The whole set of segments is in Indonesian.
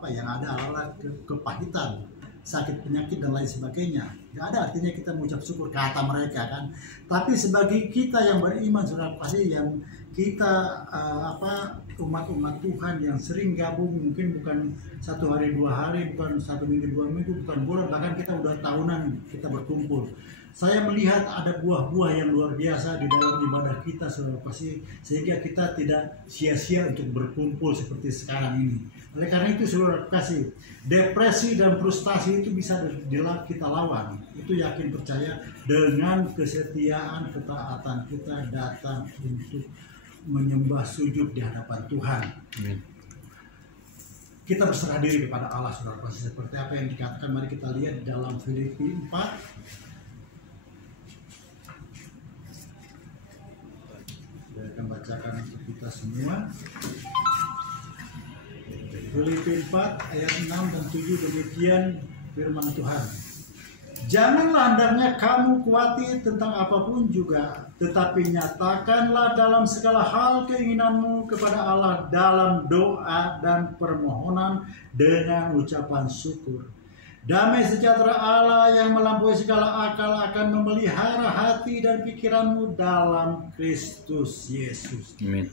apa yang ada adalah kepahitan, sakit penyakit dan lain sebagainya. Tidak ada artinya kita mengucap syukur, kata mereka kan. Tapi sebagai kita yang beriman, saudara kasih, yang kita umat-umat Tuhan yang sering gabung, mungkin bukan 1 hari 2 hari, bukan 1 minggu 2 minggu, bukan bulan, bahkan kita udah tahunan kita berkumpul. Saya melihat ada buah-buah yang luar biasa di dalam ibadah kita, saudara kasih, sehingga kita tidak sia-sia untuk berkumpul seperti sekarang ini. Oleh karena itu, saudara kasih, depresi dan frustasi itu bisa kita lawan. Itu yakin percaya dengan kesetiaan, ketaatan kita datang untuk menyembah sujud di hadapan Tuhan. Amin. Kita berserah diri kepada Allah, saudara kasih, seperti apa yang dikatakan. Mari kita lihat dalam Filipi 4. Saya akan bacakan untuk kita semua. Filipi 4 ayat 6 dan 7, demikian firman Tuhan. Janganlah hendaknya kamu khawatir tentang apapun juga, tetapi nyatakanlah dalam segala hal keinginanmu kepada Allah dalam doa dan permohonan dengan ucapan syukur. Damai sejahtera Allah yang melampaui segala akal akan memelihara hati dan pikiranmu dalam Kristus Yesus. Amin.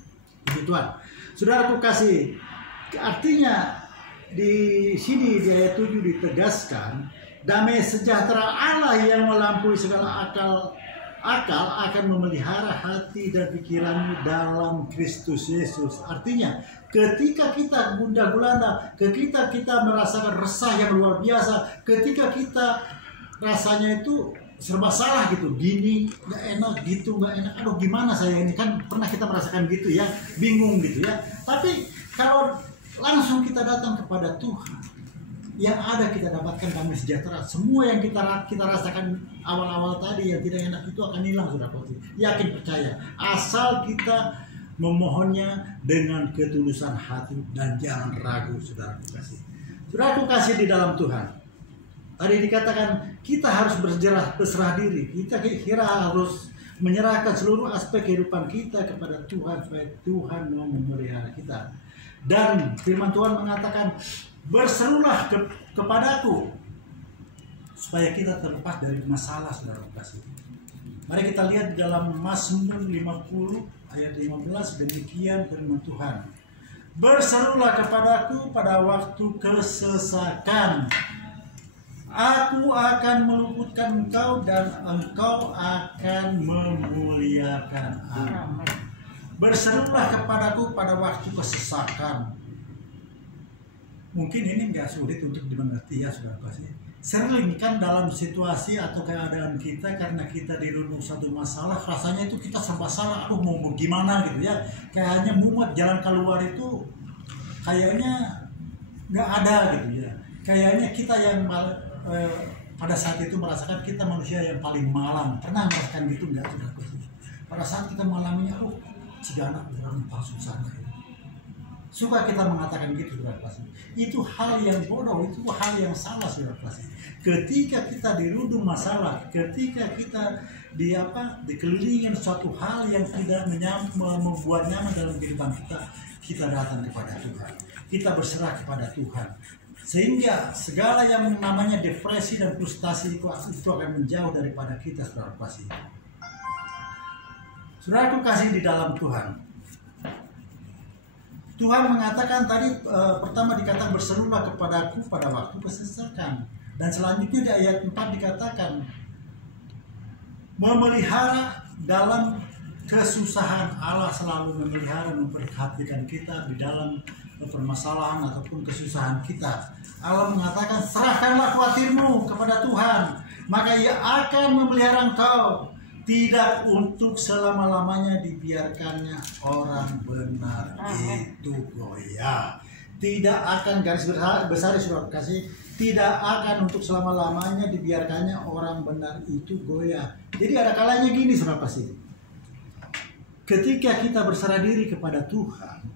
Puji Tuhan. Saudaraku kasih, artinya di sini di ayat 7 ditegaskan, damai sejahtera Allah yang melampaui segala akal akan memelihara hati dan pikiranmu dalam Kristus Yesus. Artinya, ketika kita gundah gulana, ketika kita merasakan resah yang luar biasa, ketika kita rasanya itu serba salah gitu, gini nggak enak, gitu nggak enak, aduh gimana saya ini, kan pernah kita merasakan gitu ya, bingung gitu ya. Tapi kalau langsung kita datang kepada Tuhan, yang ada kita dapatkan damai sejahtera. Semua yang kita rasakan awal-awal tadi yang tidak enak itu akan hilang, sudah pasti. Yakin percaya, asal kita memohonnya dengan ketulusan hati dan jangan ragu, saudara kasih. Saudara kasih di dalam Tuhan. Tadi dikatakan kita harus berserah diri. Kita kira harus menyerahkan seluruh aspek kehidupan kita kepada Tuhan supaya Tuhan mau memelihara kita. Dan firman Tuhan mengatakan, berserulah kepadaku supaya kita terlepas dari masalah, saudara kasih. Mari kita lihat di dalam Mazmur 50 ayat 15, demikian firman Tuhan. Berserulah kepadaku pada waktu kesesakan. Aku akan meluputkan engkau dan engkau akan memuliakan aku. Berserulah kepadaku pada waktu kesesakan. Mungkin ini nggak sulit untuk dimengerti ya, saudara kasih. Sering kan dalam situasi atau keadaan kita, karena kita dirundung satu masalah, rasanya itu kita serba salah, aduh mau gimana gitu ya. Kayaknya mumet, jalan keluar itu kayaknya nggak ada gitu ya. Kayaknya kita yang pada saat itu merasakan kita manusia yang paling malang. Pernah merasakan gitu nggak, saudara kasih? Pada saat kita mengalaminya, aduh cigana orang palsu sana. Suka kita mengatakan gitu, saudara kasih. Itu hal yang bodoh, itu hal yang salah, saudara kasih. Ketika kita dirundung masalah, ketika kita dikelilingi suatu hal yang tidak membuat nyaman dalam kehidupan kita, kita datang kepada Tuhan. Kita berserah kepada Tuhan. Sehingga segala yang namanya depresi dan frustasi itu akan menjauh daripada kita, saudara kasih. Saudara kasih di dalam Tuhan. Tuhan mengatakan tadi pertama dikatakan berserulah kepadaku pada waktu kesesakan, dan selanjutnya di ayat 4 dikatakan memelihara dalam kesusahan. Allah selalu memelihara, memperhatikan kita di dalam permasalahan ataupun kesusahan kita. Allah mengatakan serahkanlah khawatirmu kepada Tuhan, maka Ia akan memelihara engkau. Tidak untuk selama-lamanya dibiarkannya orang benar itu goyah. Tidak akan, garis besar saudara kasih, tidak akan untuk selama-lamanya dibiarkannya orang benar itu goyah. Jadi ada kalanya gini, saudara kasih. Ketika kita berserah diri kepada Tuhan,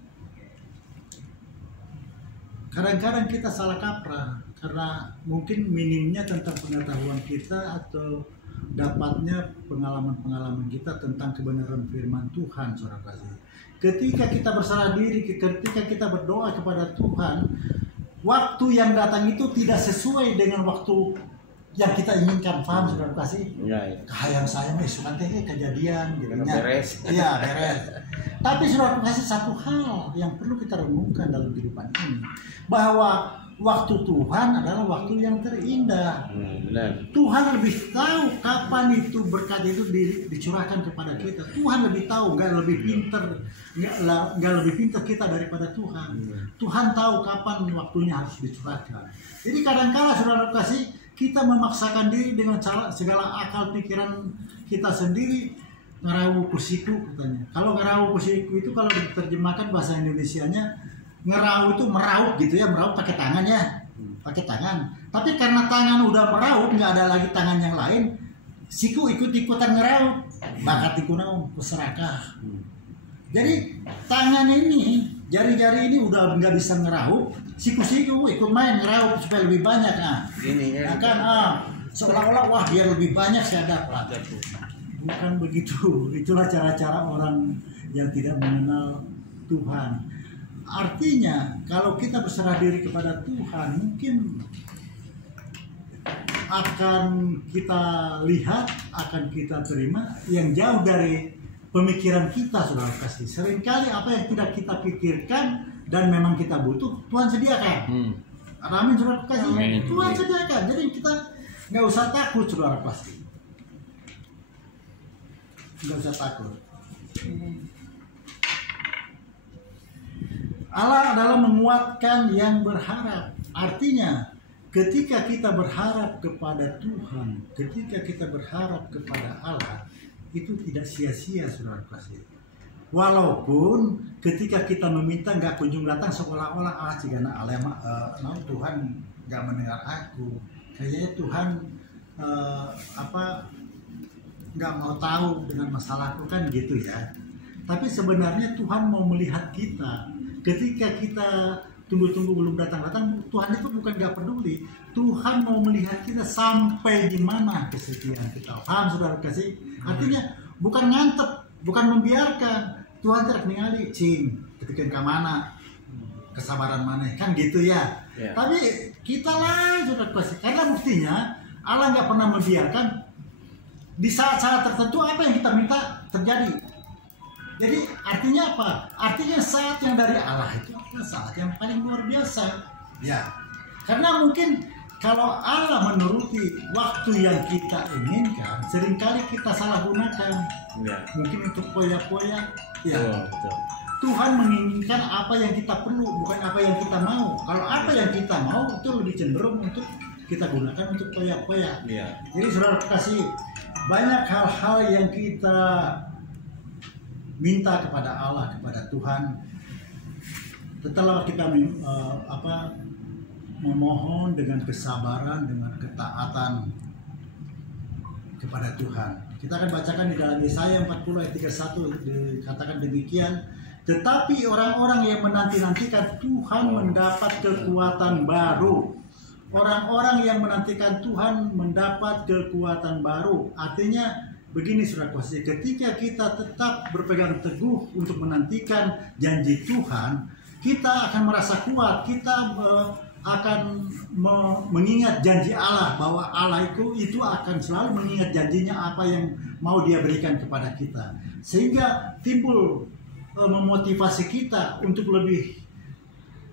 kadang-kadang kita salah kaprah karena mungkin minimnya tentang pengetahuan kita atau dapatnya pengalaman-pengalaman kita tentang kebenaran firman Tuhan, saudara kasih. Ketika kita berserah diri, ketika kita berdoa kepada Tuhan, waktu yang datang itu tidak sesuai dengan waktu yang kita inginkan. Paham saudara kasih? Ya. Kahayang saya mah sukan teh kejadian gitu. Beres. Iya, beres. Tapi saudara kasih satu hal yang perlu kita renungkan dalam kehidupan ini, bahwa waktu Tuhan adalah waktu yang terindah. Benar. Tuhan lebih tahu kapan itu berkat itu dicurahkan kepada kita. Tuhan lebih tahu, nggak lebih pintar kita daripada Tuhan. Tuhan tahu kapan waktunya harus dicurahkan. Jadi kadang-kala saudara kasih, kita memaksakan diri dengan cara segala akal pikiran kita sendiri. Ngerawu kusiku katanya. Kalau ngerawu kusiku itu kalau diterjemahkan bahasa Indonesianya, ngeraup itu meraup gitu ya, meraup pakai tangan ya, pakai tangan. Tapi karena tangan udah meraup, nggak ada lagi tangan yang lain, siku ikut-ikutan ngeraup, bakat ikunau peserakah. Jadi tangan ini, jari-jari ini udah nggak bisa ngeraup, siku-siku ikut main ngeraup supaya lebih banyak. Nah, ini ya kan, seolah-olah wah dia lebih banyak saya dapat. Bukan begitu. Itulah cara-cara orang yang tidak mengenal Tuhan. Artinya kalau kita berserah diri kepada Tuhan, mungkin akan kita lihat, akan kita terima yang jauh dari pemikiran kita, saudara kasih. Seringkali apa yang tidak kita pikirkan dan memang kita butuh, Tuhan sediakan. Amin, saudara kasih. Tuhan sediakan. Jadi kita nggak usah takut, saudara kasih. Nggak usah takut. Allah adalah menguatkan yang berharap. Artinya, ketika kita berharap kepada Tuhan, ketika kita berharap kepada Allah, itu tidak sia-sia, saudara kasih. Walaupun ketika kita meminta nggak kunjung datang, seolah-olah jika Allah Tuhan nggak mendengar aku, kayaknya Tuhan nggak mau tahu dengan masalahku, kan gitu ya. Tapi sebenarnya Tuhan mau melihat kita. Ketika kita tunggu-tunggu belum datang-datang, Tuhan itu bukan nggak peduli. Tuhan mau melihat kita sampai di mana kesetiaan kita. Paham saudara kasih? Artinya bukan ngantep, bukan membiarkan. Tuhan tidak ningali, cing, ketika ke mana, kesabaran mana, kan gitu ya. Tapi kita lah saudara kasih. Karena buktinya Allah nggak pernah membiarkan. Di saat-saat tertentu apa yang kita minta terjadi. Jadi artinya apa? Artinya saat yang dari Allah itu adalah saat yang paling luar biasa. Ya. Karena mungkin kalau Allah menuruti waktu yang kita inginkan, seringkali kita salah gunakan. Ya. Mungkin untuk poya-poya. Ya. Betul. Tuhan menginginkan apa yang kita perlu, bukan apa yang kita mau. Kalau apa yang kita mau itu lebih cenderung untuk kita gunakan untuk poya-poya. Ya. Jadi saudara kasih, banyak hal-hal yang kita minta kepada Allah, kepada Tuhan, setelah kita memohon dengan kesabaran, dengan ketaatan kepada Tuhan. Kita akan bacakan di dalam Yesaya 40 ayat 31, dikatakan demikian, tetapi orang-orang yang menanti-nantikan Tuhan mendapat kekuatan baru. Orang-orang yang menantikan Tuhan mendapat kekuatan baru. Artinya begini saudara kasih, ketika kita tetap berpegang teguh untuk menantikan janji Tuhan, kita akan merasa kuat, kita akan mengingat janji Allah, bahwa Allah itu akan selalu mengingat janjinya apa yang mau Dia berikan kepada kita. Sehingga timbul memotivasi kita untuk lebih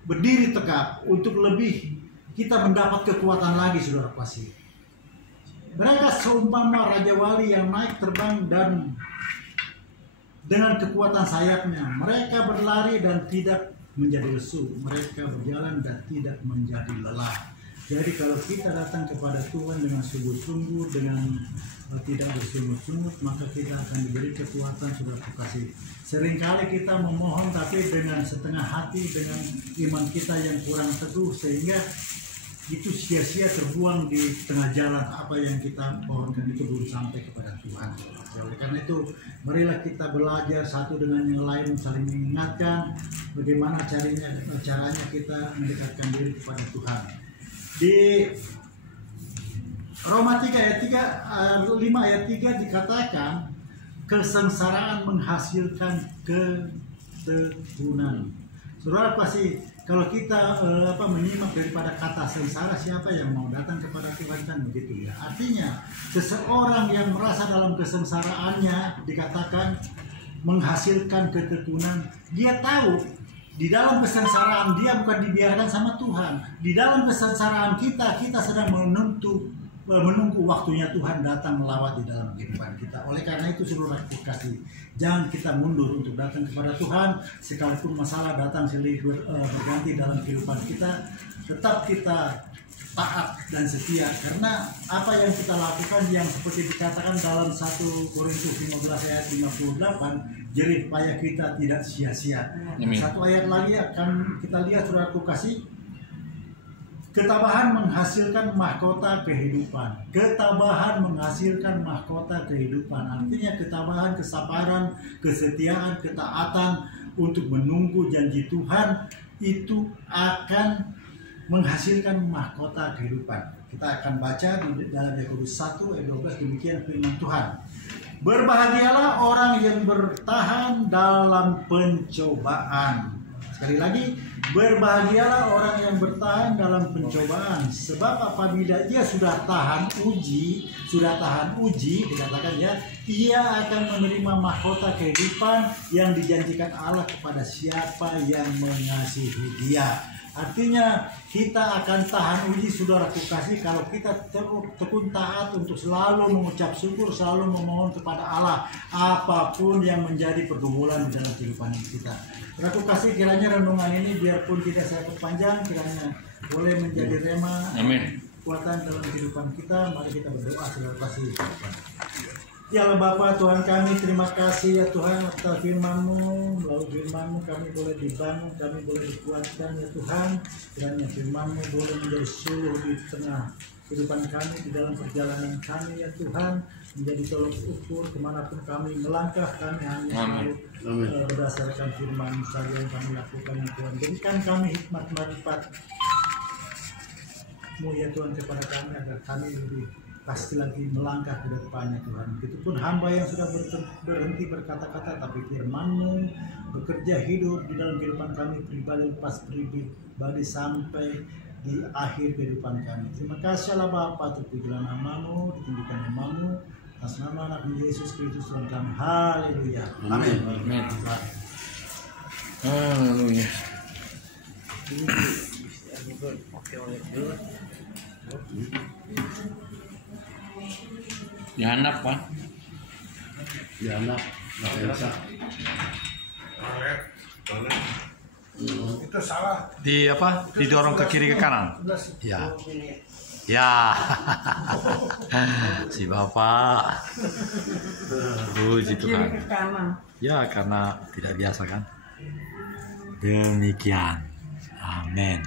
berdiri tegak, untuk lebih kita mendapat kekuatan lagi saudara kasih. Mereka seumpama Raja Wali yang naik terbang dan dengan kekuatan sayapnya. Mereka berlari dan tidak menjadi lesu. Mereka berjalan dan tidak menjadi lelah. Jadi kalau kita datang kepada Tuhan dengan sungguh-sungguh, dengan tidak bersungut-sungut, maka kita akan diberi kekuatan saudara kasih. Seringkali kita memohon tapi dengan setengah hati, dengan iman kita yang kurang teguh, sehingga itu sia-sia terbuang di tengah jalan. Apa yang kita pohonkan itu belum sampai kepada Tuhan. Oleh karena itu, marilah kita belajar satu dengan yang lain, saling mengingatkan bagaimana caranya kita mendekatkan diri kepada Tuhan. Di Roma 3 ayat 5 ayat 3 dikatakan, kesengsaraan menghasilkan ketekunan. Saudara kasih, Kalau kita menyimak daripada kata sengsara, siapa yang mau datang kepada Tuhan, kan begitu ya. Artinya seseorang yang merasa dalam kesengsaraannya dikatakan menghasilkan ketekunan, dia tahu di dalam kesengsaraan dia bukan dibiarkan sama Tuhan. Di dalam kesengsaraan kita sedang menunggu waktunya Tuhan datang melawat di dalam kehidupan kita. Oleh karena itu saudara kasih, jangan kita mundur untuk datang kepada Tuhan. Sekalipun masalah datang silih berganti dalam kehidupan kita, tetap kita taat dan setia. Karena apa yang kita lakukan yang seperti dikatakan dalam 1 Korintus 15 ayat 58, jerih payah kita tidak sia-sia. Satu ayat lagi akan kita lihat saudara kasih. Ketabahan menghasilkan mahkota kehidupan. Ketabahan menghasilkan mahkota kehidupan. Artinya ketabahan, kesabaran, kesetiaan, ketaatan untuk menunggu janji Tuhan itu akan menghasilkan mahkota kehidupan. Kita akan baca di dalam Yakobus 1 ayat 12, demikian firman Tuhan. Berbahagialah orang yang bertahan dalam pencobaan. Sekali lagi, berbahagialah orang yang bertahan dalam pencobaan, sebab apabila ia sudah tahan uji, dikatakan ya, ia akan menerima mahkota kehidupan yang dijanjikan Allah kepada siapa yang mengasihi dia. Artinya kita akan tahan uji saudara kasih kalau kita tekun taat untuk selalu mengucap syukur, selalu memohon kepada Allah apapun yang menjadi pergumulan di dalam kehidupan kita. Saudara kasih, kiranya renungan ini biarpun tidak saya perpanjang, kiranya boleh menjadi rema kekuatan dalam kehidupan kita. Mari kita berdoa saudara kasih. Ya Allah Bapa Tuhan kami, terima kasih ya Tuhan atas firman-Mu. Melalui firman-Mu kami boleh dibangun, kami boleh dikuatkan ya Tuhan. Kiranya firman-Mu boleh menjadi suluh di tengah kehidupan kami, di dalam perjalanan kami ya Tuhan. Menjadi tolok ukur kemanapun kami melangkah, kami hanya selalu berdasarkan firman-Mu saja yang kami lakukan ya Tuhan. Berikan kami hikmat marifat-Mu ya Tuhan kepada kami, agar kami lebih pasti lagi melangkah ke depannya Tuhan. Begitupun hamba yang sudah berhenti berkata-kata, tapi firman-Mu bekerja hidup di dalam kehidupan kami pribadi lepas pribadi sampai di akhir kehidupan kami. Terima kasih Allah Bapa, terpujilah nama-Mu, ditinggikan nama-Mu, atas nama anak Yesus Kristus Tuhan kami. Haleluya. Amin. Amin. Haleluya. Dihanap Pak. Dihanap, nggak bisa. Itu salah. Di apa? Didorong ke kiri ke kanan. Ya. Ya. Si Bapak. Puji Tuhan. Ya, karena tidak biasa kan. Demikian. Amin.